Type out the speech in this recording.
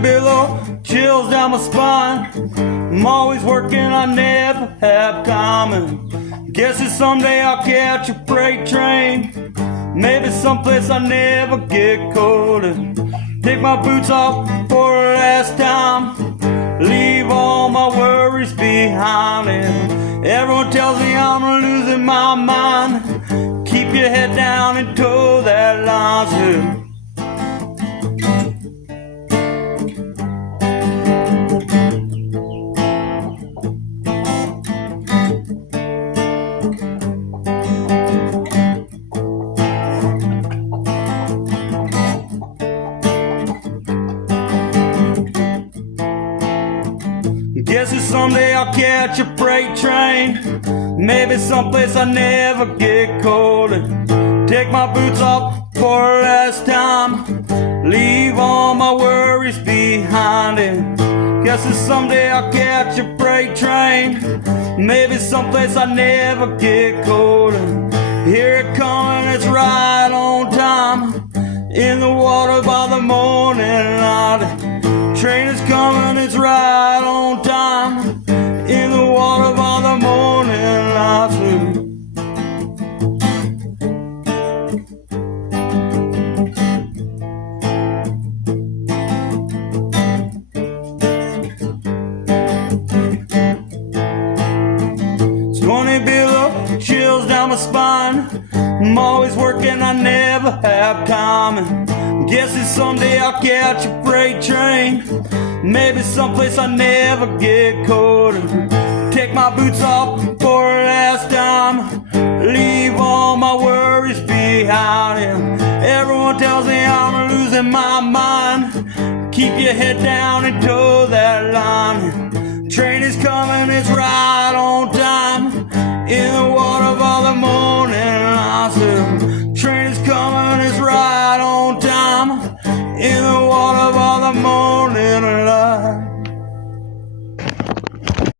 Below, chills down my spine. I'm always working, I never have time. Guess that someday I'll catch a freight train, maybe someplace I never get cold. Take my boots off for the last time, leave all my worries behind. And everyone tells me I'm losing my mind. Keep your head down and toe that line too. Guess that someday I'll catch a freight train, maybe someplace I never get cold. Take my boots off for the last time, leave all my worries behind. And guess that someday I'll catch a freight train, maybe someplace I never get cold. Here it comes, it's right on time, in the water by the morning light. Train is coming, it's right on time, in the water by the morning light too. It's 20 below, chills down my spine. I'm always working, I never have time. Guess that someday I'll catch a freight train, maybe someplace I never get cold. Take my boots off for the last time, leave all my worries behind. And everyone tells me I'm losing my mind. Keep your head down and toe that line. Train is coming, it's right on time, in the water by the morning.